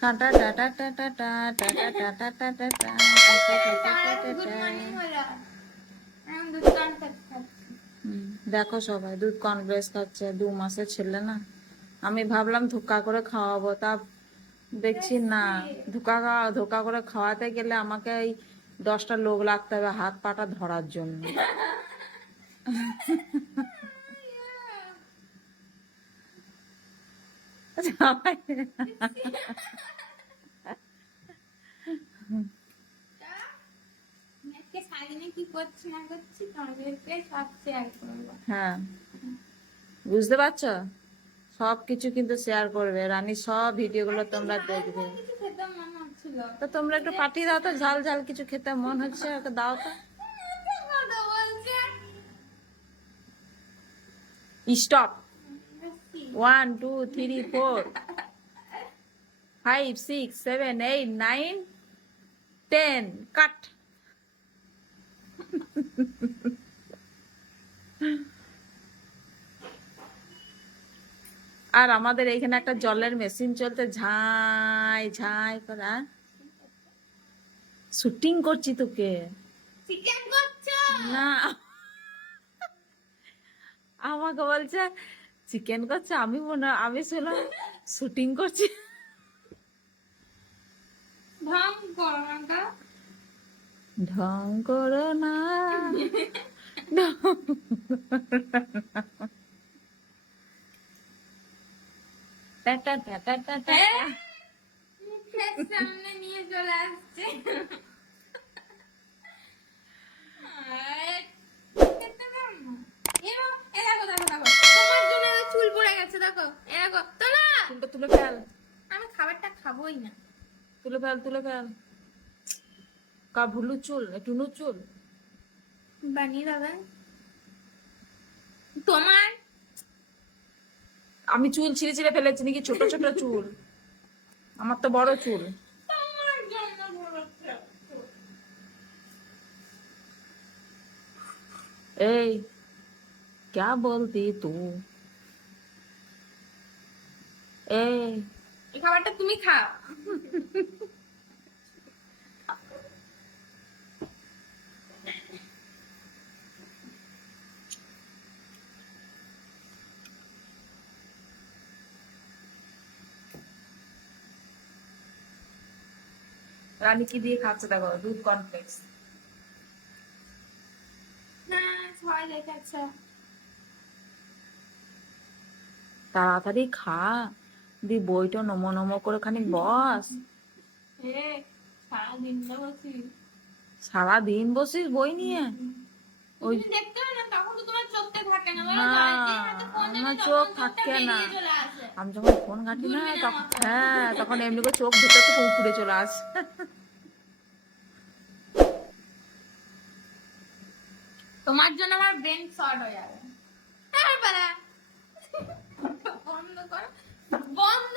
Tata tata tata tata tata tata tata. দেখো সবাই দুধ কনগ্রেস খাচ্ছে, 2 মাসের ছেলে না। আমি ভাবলাম ধোকা করে খাওয়াবো, তা দেখছি না। ধোকা করে খাওয়াতে গেলে আমাকে এই 10টা লোক লাগতে হবে হাত পাটা ধরার জন্য। হ্যাঁ, বুঝতে পারছো? সবকিছু কিন্তু শেয়ার করবে রানী, সব ভিডিওগুলো তোমরা দেখবে। তো তোমরা একটু পাঠিয়ে দাও তো, ঝাল ঝাল কিছু খেতে মন হচ্ছে, ওকে দাও তো। স্টপ। 1 2 3 4 5 6 7 8 9 10 কাট। আর আমাদের এইখানে একটা জলের মেশিন চলতে, ঝাই ঝাই করে। শুটিং করছি তোকে না, আমাকে বলছে চিকেন করছে। আমি শুনলাম শুটিং করছি। ঢং করো না, টাটা টাটা টাটা। সামনে নিয়ে চলে আসছে। চুল পড়ে গেছে দেখো, চুলটা তুলে ফেল, আমি খাবারটা খাবোই না। তুলে ফেল, তুলে ফেল। কা ভুলু চুল, টুনু চুল। বানিয়ে দাদা তোমার। আমি চুল ছিঁড়ে ছিঁড়ে ফেলেছি নাকি? ছোট ছোট চুল, আমার তো বড় চুল। তোমার জন্য বলেছে। এই क्या बोलती तू? এই এই খাবারটা তুমি খাও। রানী কি দিয়ে খাচ্ছে দেখো, দুধ কর্নফ্লেক্স। হ্যাঁ সবাই দেখেছে। তাড়াতাড়ি খা দি, বইটা নমো নমো করে খানিক বস। সারাদিন বসি। সারাদিন বসিস বই নিয়ে? ওই তুমি দেখতে হয় না, তখন তো তোমার চোখে থাকে না, বলো না, যে হাতে ফোন আমার দেবে চোখ তখন চোখটা থাকে না। বেরিয়ে চলে আসে। আমি যখন ফোন ঘাঁটি না দূরবীনের তখন, মতো। হ্যাঁ, তখন এমনি করে চোখ ভেতর থেকে উপড়ে চলে আসে। তোমার জন্য আমার ব্রেন শর্ট হয়ে যাবে। বন্ধ করো, বন্ধ